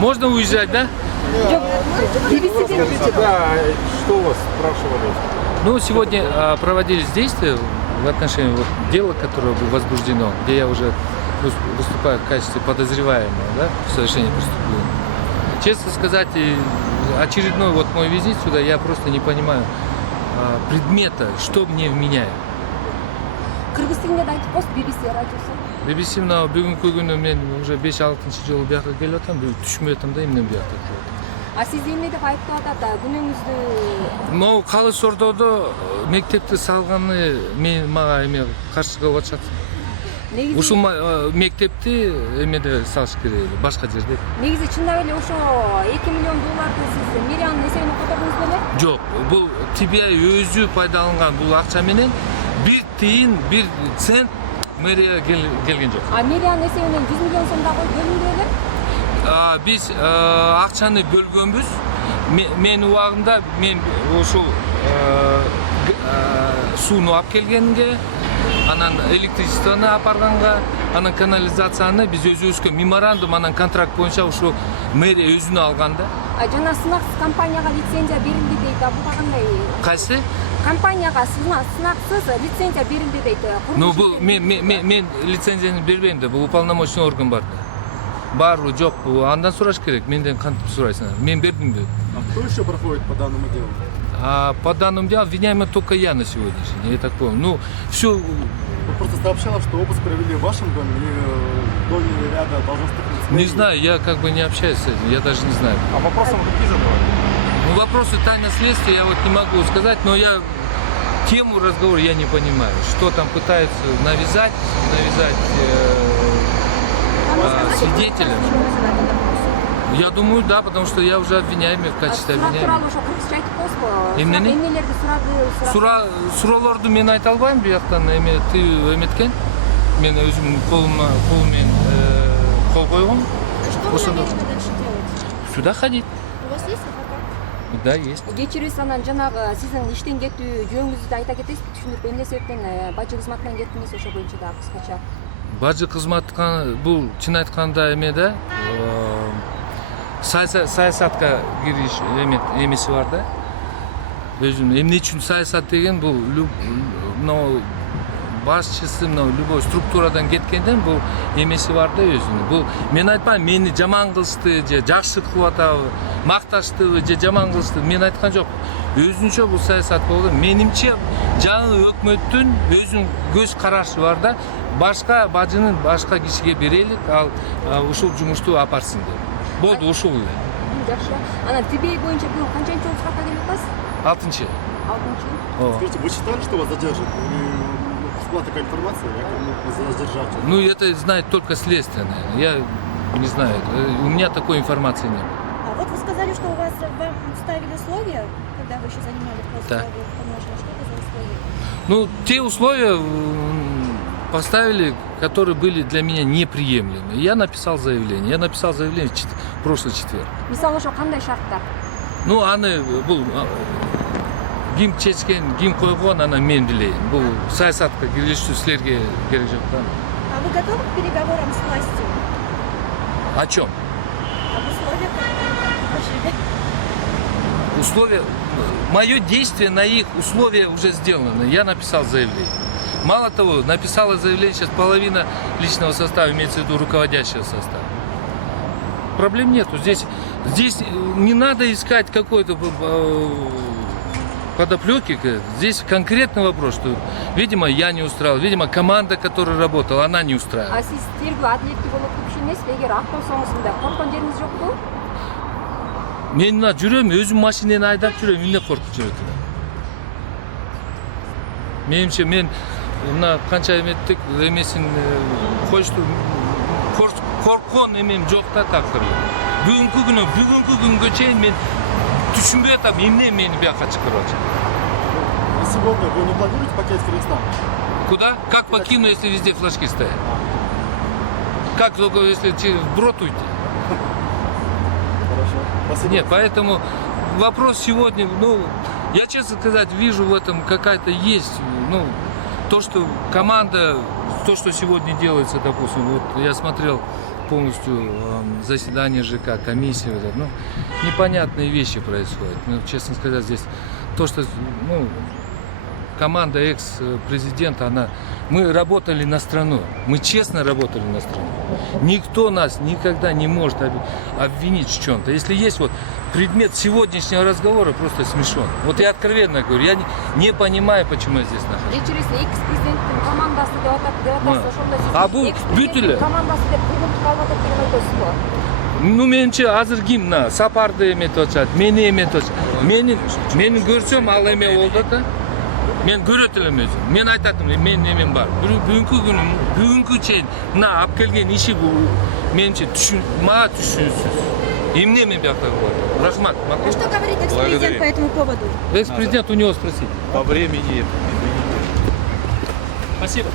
Можно уезжать, да? Скажите, да, что вас спрашивали? Ну, сегодня проводились действия в отношении дела, которое было возбуждено, где я уже выступаю в качестве подозреваемого, да, в совершении преступления. Честно сказать, очередной мой визит сюда, я просто не понимаю предмета, что мне вменяет. Кыргыз тилинде да айтып коёсуз, BBC радиосу. BBC мына бүгүнкү күнү мен уже 5-6 жолу бияка келип атам, түшүнбөй атам да эмне бияка келип атам. А сиз эмне деп айыптап атат? Күнөөңүздү Могу Калыс Ордодо мектепти салганы мага эме каршы кылып атышат. негизи Ушул мектепти эмеде салыш керек эле, башка жерде. негизи чындап эле ошо 2 миллион долларды сиз мэриянын эсебине котордуңуз беле? Жок, бул TBI өзү пайдаланган бул акча менен 1 тиын 1 цент мэрия келген жок. А мэриянын эсебинен 100 миллион сом да бөлүндү беле? Биз акчаны бөлгөнбүз. Мен убагында мен ошол сууну алып келгенге, анан электричествону апарганга, анан канализацияны биз өзүбүзгө меморандум, анан контракт боюнча ушул мэрия өзүнө алган да. А жана сынаксыз компанияга лицензия берилди дейт. А бул кандай? Кайсы? Компанияга сынаксыз лицензия берилди дейт. Ну бул мен лицензияны бербейм да, бул уполномоченный орган бар да. Барбы, жокпу, андан сураш керек, менден кантип сурайсыңар? Мен бердимби? А кто еще проходит по данному делу? По данному делу обвиняемый только я на сегодняшний день, я так понял. Ну, все. Вы просто сообщала, что обыск провели в вашем доме и в доме ряда должностных лиц. Не знаю, я как бы не общаюсь с этим, я даже не знаю. А вопросы вы какие задавали? Ну, вопросы тайны следствия я не могу сказать, но я тему разговора я не понимаю. Что там пытаются навязать свидетелям. Я думаю, да, потому что я уже обвиняемый в качестве обвиняемого. Эмнелерди сурады? Суроолорду мен айта албайм, бияктан эметкен. Мен өзүм колумен кол койгом. Что вы намерены дальше делать? Сюда ходить. У вас есть адвокат? Да, есть. Кечирибиз, анан жанагы сиздин иштен кетүү жөнүңүздү да айта кетесизби? Түшүндүрүп, эмне себептен бажы кызматынан кеттиңиз, ошо боюнча да кыскача. Бажы кызматка бул чын айтканда да саясатка кириш эмеси бар да. Өзүм эмне үчүн саясат деген бул башчысы любой структурадан кеткенден бул эмеси бар да өзүнүн. Бул мен айтпайм, мени жаман кылышты же жакшы кылып атабы, макташтыбы же жаман кылышты, мен айткан жок. Өзүнчө бул саясат болду. Менимче жаңы өкмөттүн өзүнүн көз карашы бар да, башка бажынын башка кишиге берелик, ал ушул жумушту апарсын деп. Болду ушул эле. Жакшы. Анан TBI боюнча бул канчанчы обыскка келип атасыз? 6-чы. 6-чы. Скажите, вы считали, что вас задержат? Или была такая информация, якобы задержать? Ну, это знает только следственное. Я не знаю, у меня такой информации нет. А вот вы сказали, что вам ставили условия, когда вы еще занимали пост Да. главы уполномоченного. Что это за условия? Ну, те условия поставили, которые были для меня неприемлемы. Я написал заявление. В прошлый четверг. Мисалы ошо кандай шарттар? Ну, аны бул ким чечкен, ким койгон, аны мен билейин. Бул саясатка киришүү силерге керек жок да. А вы готовы к переговорам с властью? О чем? Об условиях, которые вы Условия, мое действие на их условия уже сделано. Я написал заявление. Мало того, написала заявление сейчас половина личного состава, имеется в виду руководящего состава. Проблем нету. Здесь не надо искать какой-то подоплеки. Здесь конкретный вопрос, что, видимо, я не устраивал, видимо, команда, которая работала, она не устраивала. А сиз тергөө адилеттүү болот деп ишенесизби? Эгер ак болсоңуз мындай корккон жериңиз жокпу? Мен мына жүрөм, өзүм машинени айдап жүрөм, эмне коркуп жүрөт? Менимче мен мына канча эметтик эмесин коюшту, корккон эмем жок да такыр. Бүгүнкү күнгө чейин мен түшүнбөй атам, эмне мени бияка чакырып атат. Сегодня вы не планируете покинуть Кыргызстан? Куда? Как покину, если везде флажки стоят? Как только если вброд уйти? Хорошо. Спасибо. Нет, поэтому вопрос сегодня, я, честно сказать, вижу в этом какая-то есть, то, что команда, то, что сегодня делается, допустим, вот я смотрел полностью заседание ЖК, комиссия. Вот это. Ну, непонятные вещи происходят. Ну, честно сказать, здесь то, что ну, команда экс-президента, мы работали на страну, мы честно работали на страну. Никто нас никогда не может обвинить в чем-то. Если есть вот предмет сегодняшнего разговора, просто смешон. Вот я откровенно говорю, я не понимаю, почему я здесь нахожусь. Кечиресиз, экс-президенттин командасы деп атасыз, ошондо сиз А бул бүт эле командасы деп бургунтуп калып атат деген ойдосузбу? Ну, менимче азыр ким мына сапарды эметип атышат, мени эметип атышат. Мени көрсөм ал эме болду да. Мен көрөт элем өзүм. Мен айтатым, менин эмем бар. Бүгүнкү чейин мына алып келген иши бул менимче мага түшүнүксүз. Эмне мен биякта кылып? Рахмат. А что говорит экс-президент по этому поводу? Экс-президент у него спросить. По времени, извините. Спасибо.